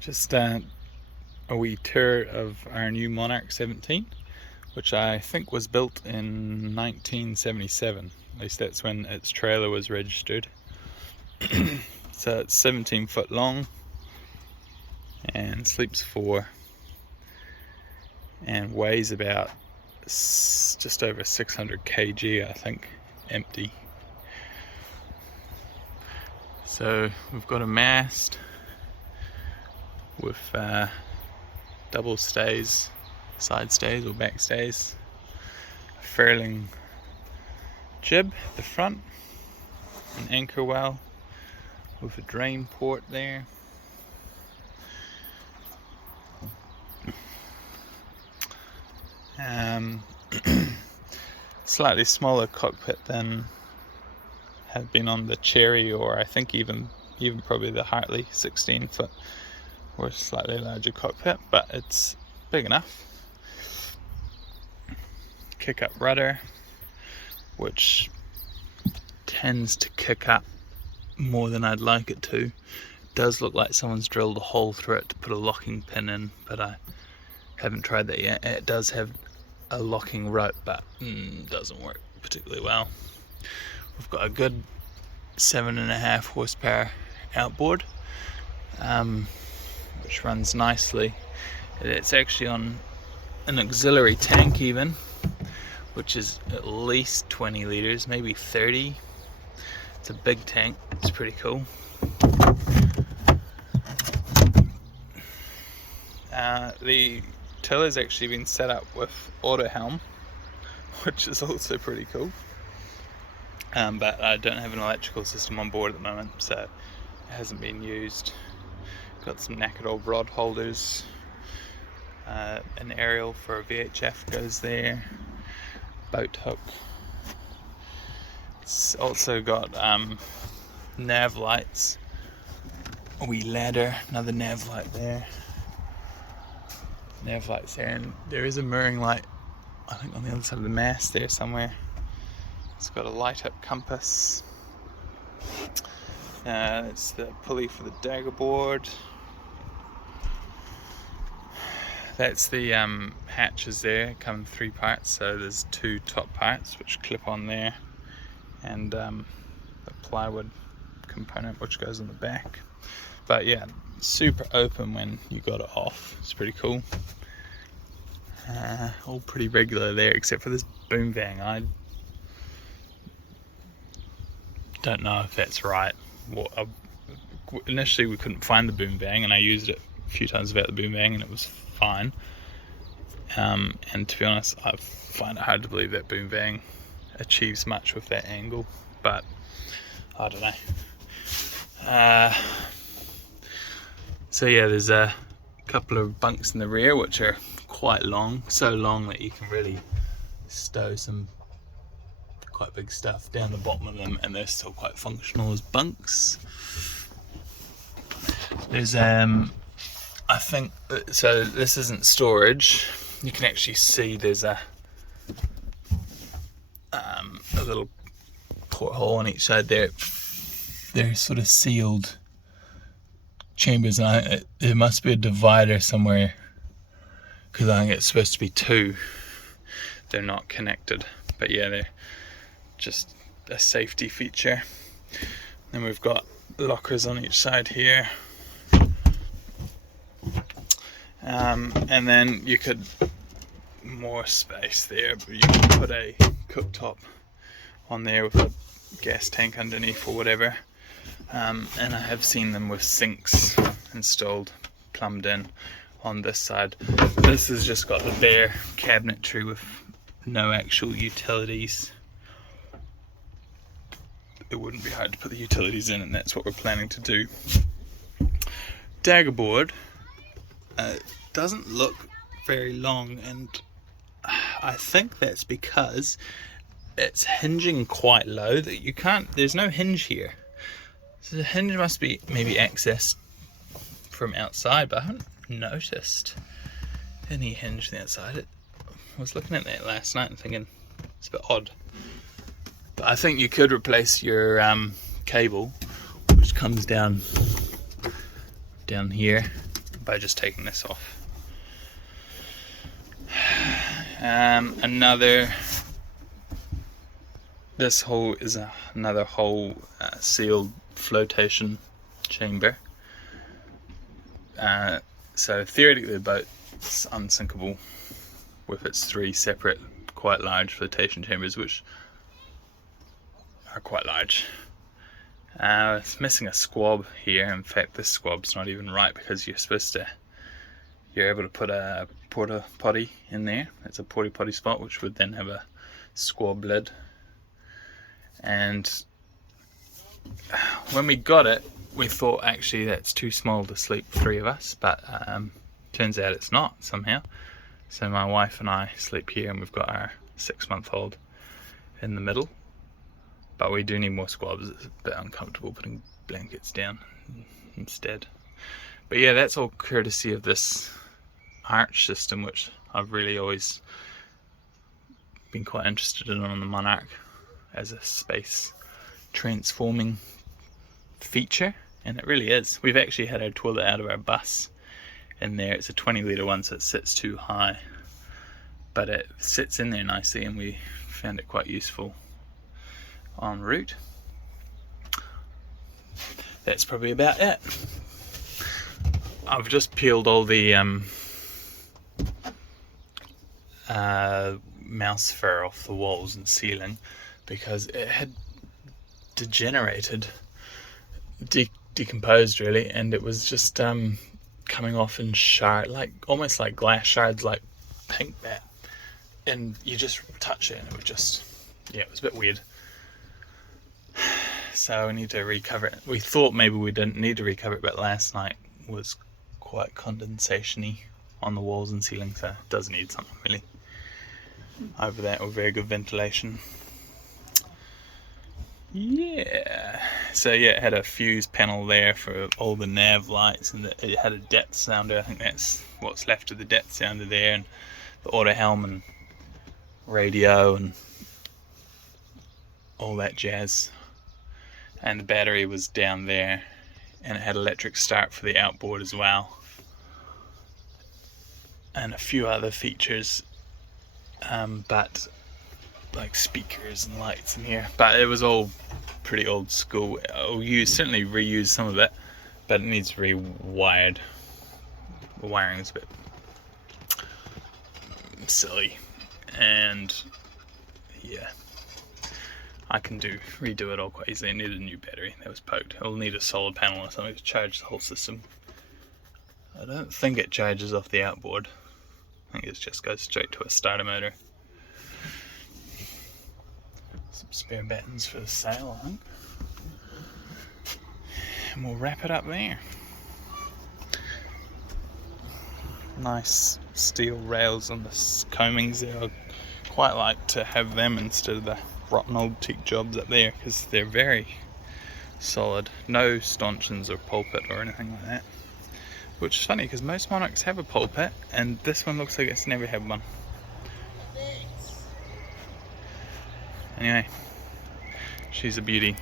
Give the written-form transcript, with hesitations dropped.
Just a wee tour of our new Monarch 17, which I think was built in 1977. At least that's when its trailer was registered. So it's 17 foot long and sleeps 4 and weighs about just over 600 kg, I think, empty. So we've got a mast with double stays, side stays or back stays, a furling jib at the front, an anchor well with a drain port there. Slightly smaller cockpit than had been on the Cherry, or I think even probably the Hartley 16 foot, or a slightly larger cockpit, but it's big enough. Kick up rudder, which tends to kick up more than I'd like it to. It does look like someone's drilled a hole through it to put a locking pin in, but I haven't tried that yet. It does have a locking rope, but doesn't work particularly well. We've got a good 7.5 horsepower outboard, which runs nicely. It's actually on an auxiliary tank even, which is at least 20 litres, maybe 30. It's a big tank, it's pretty cool. The tiller's actually been set up with auto helm, which is also pretty cool. But I don't have an electrical system on board at the moment, so it hasn't been used. Got some knackered old rod holders, an aerial for a VHF goes there, boat hook. It's also got nav lights, a wee ladder, another nav light there, nav lights there, and there is a mooring light, I think on the other side of the mast there somewhere. It's got a light up compass. It's the pulley for the dagger board. That's the hatches there, come in 3 parts, so there's 2 top parts which clip on there, and the plywood component which goes on the back. But yeah, super open when you got it off. It's pretty cool. All pretty regular there, except for this boom vang. I don't know if that's right. Initially we couldn't find the boom vang, and I used it a few times without the boom vang and it was fine. And to be honest, I find it hard to believe that boom vang achieves much with that angle, but I don't know. So yeah, there's a couple of bunks in the rear which are quite long, so long that you can really stow some quite big stuff down the bottom of them, and they're still quite functional as bunks. There's I think, so this isn't storage. You can actually see there's a little porthole on each side there. They're sort of sealed chambers, and there must be a divider somewhere, because I think it's supposed to be 2. They're not connected, but yeah, they're just a safety feature. Then we've got lockers on each side here, and then you could, more space there, but you could put a cooktop on there with a gas tank underneath or whatever. And I have seen them with sinks installed, plumbed in on this side. This has just got the bare cabinetry with no actual utilities. It wouldn't be hard to put the utilities in, and that's what we're planning to do. Dagger board doesn't look very long, and I think that's because it's hinging quite low, that you can't, there's no hinge here. So the hinge must be maybe accessed from outside, but I haven't noticed any hinge on the outside. I was looking at that last night and thinking it's a bit odd. But I think you could replace your cable, which comes down here, by just taking this off. This hole is another hole sealed flotation chamber. So theoretically the boat's unsinkable with its 3 separate quite large flotation chambers, which are quite large. It's missing a squab here. In fact, this squab's not even right, because you're able to put a porta potty in there. It's a porta potty spot, which would then have a squab lid. And when we got it, we thought actually that's too small to sleep 3 of us, but turns out it's not somehow. So my wife and I sleep here, and we've got our 6-month-old in the middle. But we do need more squabs. It's a bit uncomfortable putting blankets down instead. But yeah, that's all courtesy of this arch system, which I've really always been quite interested in on the Monarch as a space transforming feature, and it really is. We've actually had our toilet out of our bus in there. It's a 20-litre one, so it sits too high, but it sits in there nicely, and we found it quite useful en route. That's probably about it. I've just peeled all the mouse fur off the walls and ceiling, because it had degenerated, decomposed really, and it was just coming off in almost like glass shards, like pink that, and you just touch it and it would just, yeah, it was a bit weird. So we need to recover it. We thought maybe we didn't need to recover it, but last night was quite condensation-y on the walls and ceiling, so it does need something really over that, or very good ventilation. Yeah, so yeah, it had a fuse panel there for all the nav lights, and it had a depth sounder. I think that's what's left of the depth sounder there, and the auto helm and radio and all that jazz. And the battery was down there, and it had electric start for the outboard as well, and a few other features, but like speakers and lights in here. But it was all pretty old school. I'll certainly reuse some of it, but it needs rewired. The wiring's a bit silly, and yeah, I can redo it all quite easily. It needed a new battery that was poked. It'll need a solar panel or something to charge the whole system. I don't think it charges off the outboard. I think it just goes straight to a starter motor. Some spare buttons for the sail, I think. And we'll wrap it up there. Nice steel rails on the combings there. I quite like to have them instead of the rotten old teak jobs up there, because they're very solid. No stanchions or pulpit or anything like that, which is funny because most Monarchs have a pulpit, and this one looks like it's never had one. Anyway, she's a beauty.